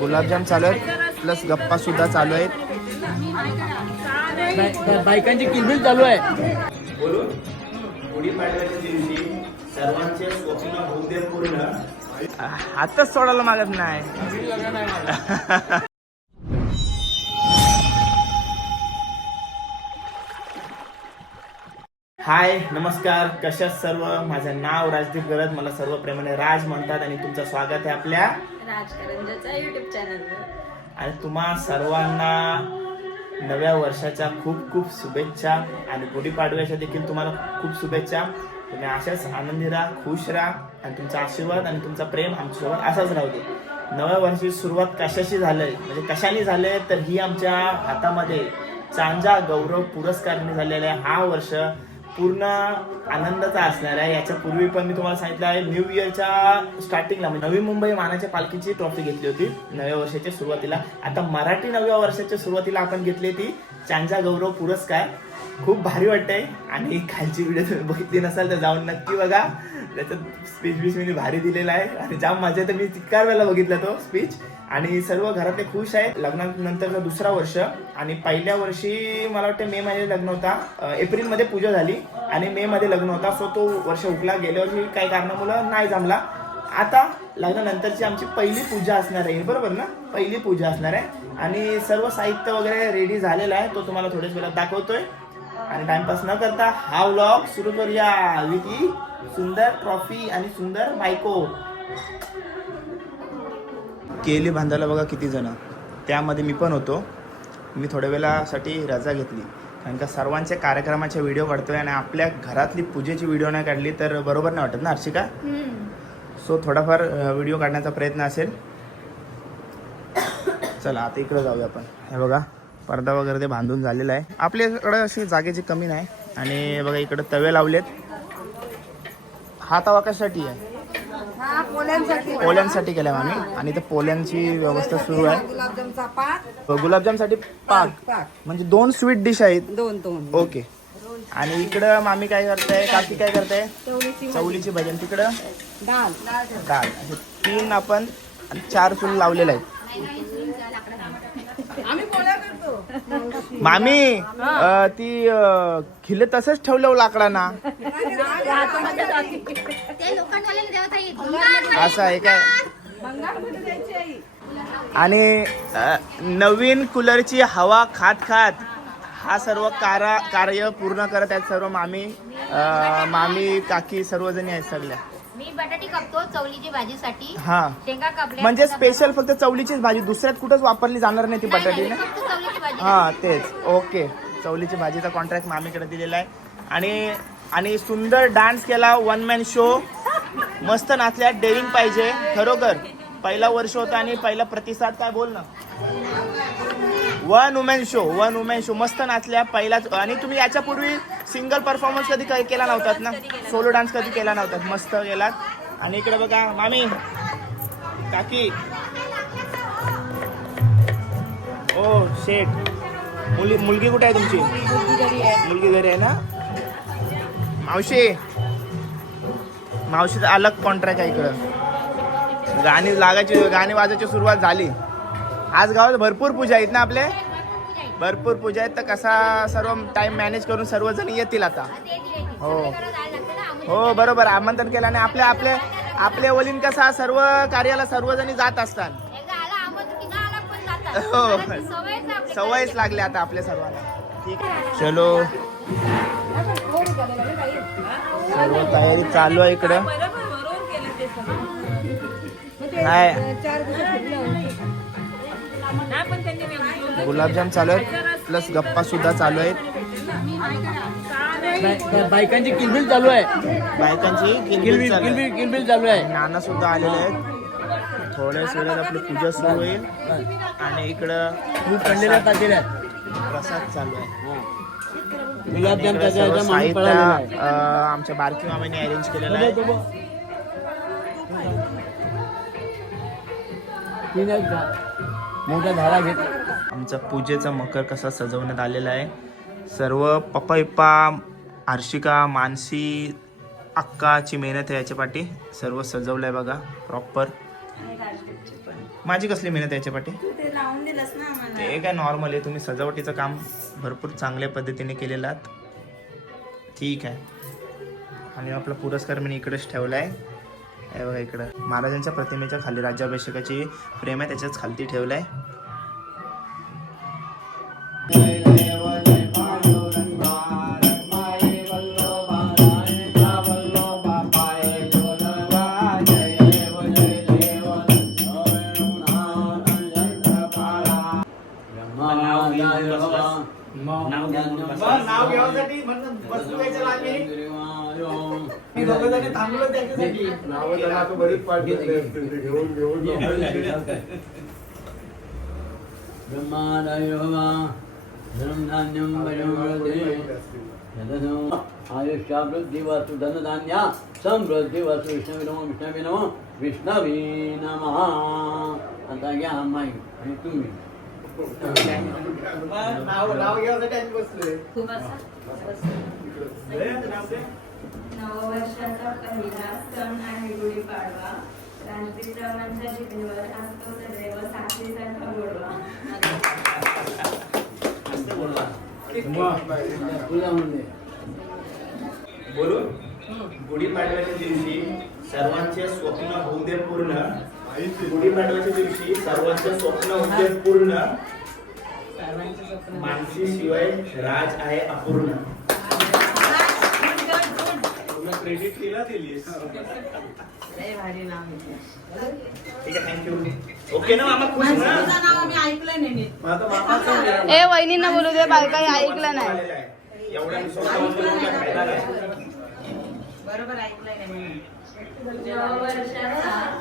गुलाबजाम चालू आहेत प्लस गप्पा सुद्धा चालू आहेत. बायकांची किलबिल चालू आहे. बोलून गुढीपाडव्याच्या दिवशी सर्वांचे स्वप्न होऊ दे पूर्ण हातच सोडायला मागत नाही. हाय नमस्कार. कशा सर्व? माझं नाव राजदीप गरज. मला सर्व प्रेमाने राज म्हणतात आणि तुमचं स्वागत आहे आपल्या राजकारंजाचा युट्यूब चॅनलवर आणि तुम्हा सर्वांना नव्या वर्षाच्या खूप खूप शुभेच्छा आणि गुढीपाडव्याच्या देखील तुम्हाला खूप शुभेच्छा. तुम्ही अशाच आनंदी राहा खुश राहा आणि तुमचा आशीर्वाद आणि तुमचा प्रेम आमच्यासोबत असाच राहू दे. नव्या वर्षाची सुरुवात कशाशी झालंय? म्हणजे कशाने झालंय? तर ही आमच्या हातामध्ये चांजा गौरव पुरस्काराने झालेला आहे हा वर्ष पूर्ण आनंदाचा असणार आहे. याच्या पूर्वी पण मी तुम्हाला सांगितलं आहे न्यू इयरच्या स्टार्टिंगला म्हणजे नवी मुंबई मानाच्या पालखीची ट्रॉफी घेतली होती नव्या वर्षाच्या सुरुवातीला. आता मराठी नव्या वर्षाच्या सुरुवातीला आपण घेतली ती चांजा गौरव पुरस्कार. खूप भारी वाटतंय आणि खालची व्हिडिओ तुम्ही बघितली नसाल तर जाऊन नक्की बघा. त्याच्यात स्पीच बीच मी भारी दिलेला आहे. आणि जाम मजा तर मी तितकार वेळेला बघितला तो स्पीच आणि सर्व घरातले खुश आहेत. लग्नानंतरचं दुसरा वर्ष. आणि पहिल्या वर्षी मला वाटतं मे मध्ये लग्न होता. एप्रिलमध्ये पूजा झाली. आणि मे मध्ये लग्न होता. सो तो वर्ष उठला गेल्या वर्षी काही कारणामुळे नाही जमला. आता लग्नानंतरची आमची पहिली पूजा असणार आहे. बरोबर ना? पहिली पूजा असणार आहे. आणि सर्व साहित्य वगैरे रेडी झालेलं आहे. तो तुम्हाला थोड्याच वेळात दाखवतोय. आणि टाइमपास न करता हा व्लॉग सुरू करूया. विथ ही सुंदर ट्रॉफी आणि सुंदर बायको. केली बांधायला बघा किती जण. त्यामध्ये मी पण होतो. मी थोड्या वेळासाठी रजा घेतली. कारण का सर्वांच्या कार्यक्रमाचे व्हिडिओ काढतोय आणि आपल्या घरातली पूजेची व्हिडिओ नाही काढली तर बरोबर नाही वाटत ना हर्षिका? सो थोडाफार व्हिडिओ काढण्याचा प्रयत्न असेल. चला आता इकडे जाऊया आपण. हे बघा. पडदा वगैरे ते बांधून झालेला आहे. आपल्याकडे अशी जागेची कमी नाही. आणि बघा इकडे तवे लावलेत. हा तवा कशासाठी आहे? पोल्यांसाठी केल्या आम्ही. आणि ते पोल्यांची व्यवस्था सुरू आहे. गुलाबजामसाठी पाक. म्हणजे दोन स्वीट डिश आहेत. दोन दोन. ओके. आणि इकडं मामी काय करताय? काकी काय करताय? चवलीची भजन. तिकडं? डाळ असे तीन आपण चार चूल लावलेले आहेत आम्ही पोळ्या करतो मामी अं, ती अं, खिले तसंच ठेवलं लाकडांना. ते लोखंडवाल्याला देवता येईल असं आहे काय? आणि अं, नवीन कूलरची हवा खात खात हा सर्व कारा कार्य पूर्ण करत आहेत सर्व मामी. अं, मामी काकी सर्वजणी आहेत सगळ्या. मी बटाटी कापतो चवलीची भाजीसाठी. हा. शेंगा कापल्या म्हणजे स्पेशल फक्त चवलीचीच भाजी दुसऱ्यात कुठंच वापरली जाणार नाही ती बटाटी ना? हां तेच. ओके. चवलीची भाजीचा कॉन्ट्रॅक्ट मामीकडे दिलेला आहे. आणि आणि सुंदर डान्स केला वन मॅन शो मस्त नाचल्या डेविंग पाहिजे. खरोखर. पहिला वर्ष होता आणि पहिला प्रतिसाद काय बोल ना? One women show one women show मस्त नाचल्या पहिलाच. आणि तुम्ही याच्यापूर्वी सिंगल परफॉर्मन्स कधी काही केला नव्हतात ना? सोलो डान्स कधी केला नव्हतात? मस्त गेलात आणि इकडे बघा मामी. काकी. ओ शेट मुली मुलगी कुठे आहे तुमची? मुलगी घरी आहे ना? मावशी. मावशीचा अलग कॉन्ट्रॅक्ट आहे इकडं. गाणी लागायची गाणी वाजायची सुरुवात झाली. आज गावात भरपूर पूजा आहेत ना आपले? भरपूर पूजा आहेत. तर कसा सर्व टाइम मॅनेज करून सर्वजण येतील आता? हो. हो बरोबर. आमंत्रण केलं आणि आपल्या आपल्या आपल्या वलीन कसा सर्व कार्याला सर्वजणी जात असतात. हो. सवयच लागली आता आपल्या सर्वांना. ठीक आहे. चलो. सर्व तयारी चालू आहे इकडं. काय गुलाबजाम चालू आहेत प्लस गप्पा सुद्धा चालू आहेत. बायकांची किलबिल चालू आहे. बायकांची किलबिल चालू आहे. नाना सुद्धा आलेले आहेत. थोड्याच वेळात आपली पूजा सुरू होईल आणि इकडं खूप थंडीला टाकेल्या प्रसाद चालू आहे. गुलाबजाम त्याच्यामागे साहित्य आमच्या बारकी मामाने अरेंज केलेलं आहे. मोठा झाडा घेत. आमचा पूजेचा मकर कसा सजवण्यात आलेला आहे. सर्व पप्पा इप्पा हर्षिका मानसी अक्काची मेहनत आहे याच्या पाठी. सर्व सजवलं आहे बघा प्रॉपर माझी कसली मेहनत आहे याच्या पाठी? तू काय नॉर्मल आहे. तुम्ही सजावटीचं काम भरपूर चांगल्या पद्धतीने केलेलं आहात ठीक आहे. आणि आपला पुरस्कार मी इकडेच ठेवला आहे बघा इकडं. महाराजांच्या प्रतिमेच्या खाली राज्याभिषेकाची फ्रेम आहे त्याच्याच खालती ठेवलं आहे दोघं जण थांबलो त्याच्यासाठी ब्रह्मादाय भवा धनं धान्यं वयोवृद्धे आयुष्यावृद्धी वासु धनधान्या समृद्धी वासु विष्णवे नमो विष्णवे नमो विष्णवे नमः। आता घ्या माई आणि तुम्ही. नाव नाव घ्यावासाठी आम्ही बसलोय. नववर्षाचा पहिला सण आहे गुढीपाडवा. क्रांतीप्रमाणच्या जिभेवर असतो सदैव साखरेसारखा गोडवा बोलू? गुढीपाडव्याच्या दिवशी सर्वांचे स्वप्न होऊ दे पूर्ण. गुढीपाडव्याच्या दिवशी सर्वांचे स्वप्न होऊ दे पूर्ण मानसी शिवाय राज आहे अपूर्ण. क्रेडिट तिला दिलीस ठीक आहे थँक्यू ओके ना मामा? खुश ना? ए वहिनींना बोलू दे बायका ऐकलं नाही. एवढ्या काय फायदा नाही.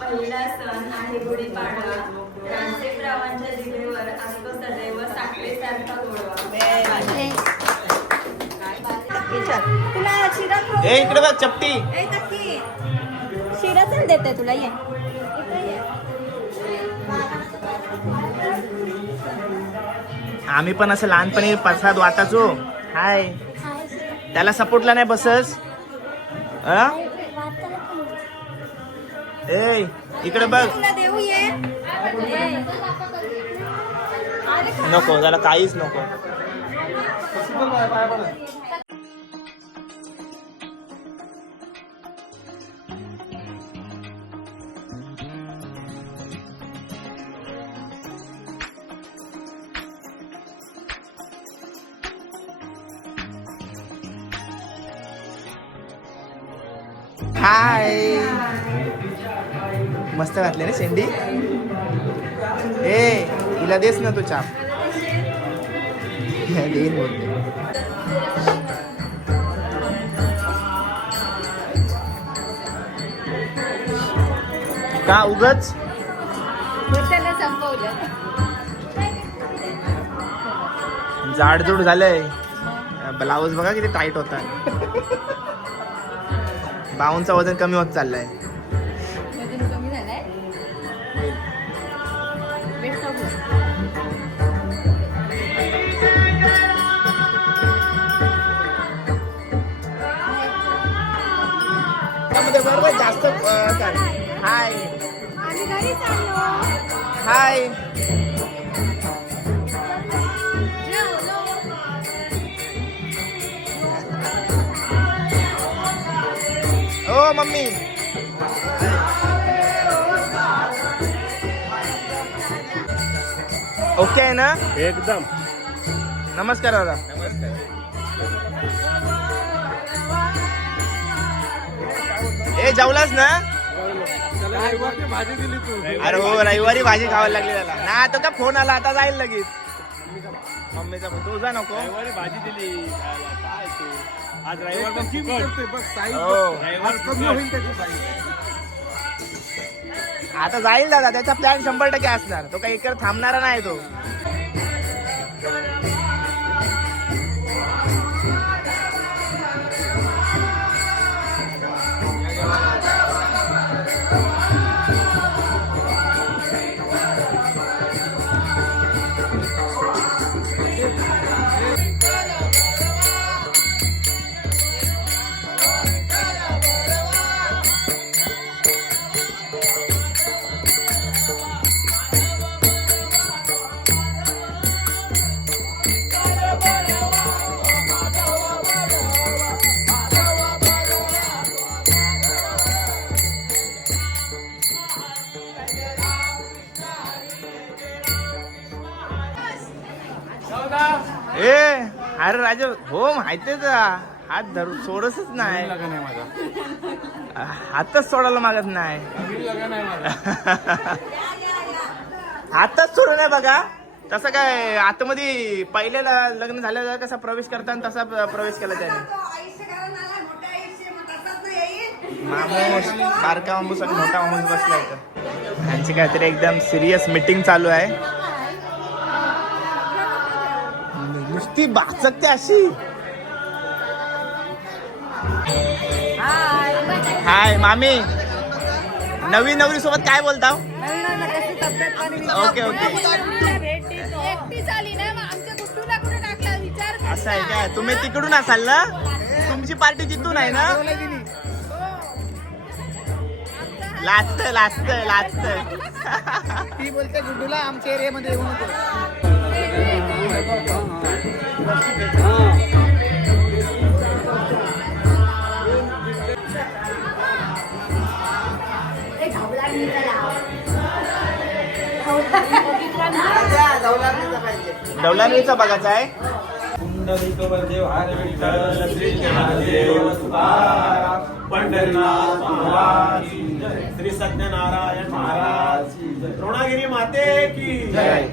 पहिला सण आहे गुढीपाडवा. क्रांतीप्रमाणच्या जिभेवर असतो सदैव साखरेसारखा गोडवा. ए इकडे बघ चपटी. ए, नक्की. शिरा चल देते तुला ये. आम्ही पण असं लहानपणी प्रसाद वाटाचो हाय. त्याला सपोर्टला नाही बसस? ए इकडे बघ. नको त्याला काहीच नको. हाय मस्त घातले ना शेंडी. ए तिला देस ना तू चाप. देईन बोलते का उगच? जाडजूड झालंय. ब्लाऊज बघा किती टाईट होता बाऊंचा वजन कमी होत चाललंय. बरोबर जास्त. हाय हाय मम्मी ओके आहे ना? एकदम. नमस्कार दादा. ए जेवलास ना? अरे हो रविवारी भाजी खावायला लागली त्याला. ना आता का फोन आला आता जाईल लगेच. मम्मीचा तुझा नको. भाजी दिली. आज रविवार हो. आता जाईल दादा त्याचा प्लॅन शंभर टक्के असणार. तो काही इकडे थांबणारा नाही तो. हो माहितीच हात धरू सोडतच नाही. हातच सोडायला मागत नाही. हातच सोडू नाही बघा. तसं काय आतमध्ये पहिल्याला लग्न झाल्यावर कसा प्रवेश करताना तसा प्रवेश केला त्याने. मामूस बारका मामूस आणि मोठा मामूस बसला इथं. त्यांची काहीतरी एकदम सिरियस मीटिंग चालू आहे. नुसती बाचकते अशी. हाय. मामी. नवीन नवरी सोबत काय बोलता ओके ओके. असं आहे काय? तुम्ही तिकडून असाल ना? तुमची पार्टी तिथून आहे ना? लाचतय लाचतय लाचतय ती बोलते गुड्डूला आमच्या एरियामध्ये येऊ नको. डवलानीचा बघायचा आहे. श्री सत्यनारायण महाराज द्रोणागिरी माते की जय.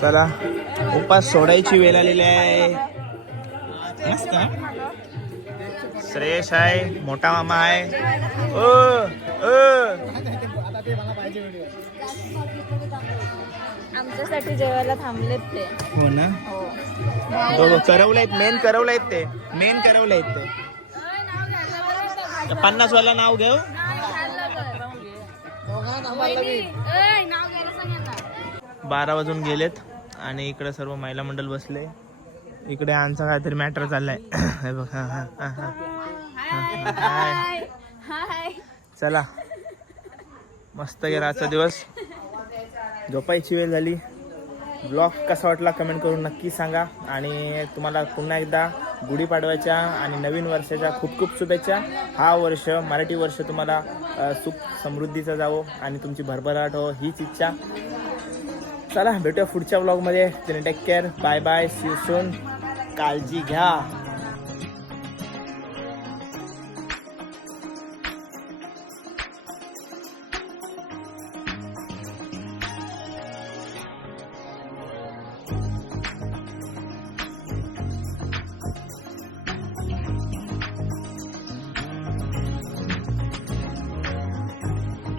चला. उपास सोडायची वेळ आलेली आहे. मस्त? श्रेयश आहे मोठा मामा आहे. ओ ओ. आमच्यासाठी जेवायला थांबलेत ते. हो ना? हो करवलेत मेन करवलेत ते. मेन करवलेत ते. पन्नास वाला नाव घेऊ? बारा वाजून गेलेत आणि इकडे सर्व महिला मंडळ बसले. इकडे आमचा काहीतरी मॅटर चाललाय. चला. मस्त गेला आजचा दिवस. झोपायची वेळ झाली. ब्लॉग कसा वाटला कमेंट करून नक्की सांगा. आणि तुम्हाला पुन्हा एकदा गुढीपाडव्याच्या आणि नवीन वर्षाच्या खूप खूप शुभेच्छा. हा वर्ष मराठी वर्ष तुम्हाला सुख समृद्धीचा जावो आणि तुमची भरभराट हो हीच इच्छा. चला भेटूया पुढच्या ब्लॉगमध्ये take care bye bye see soon काळजी घ्या.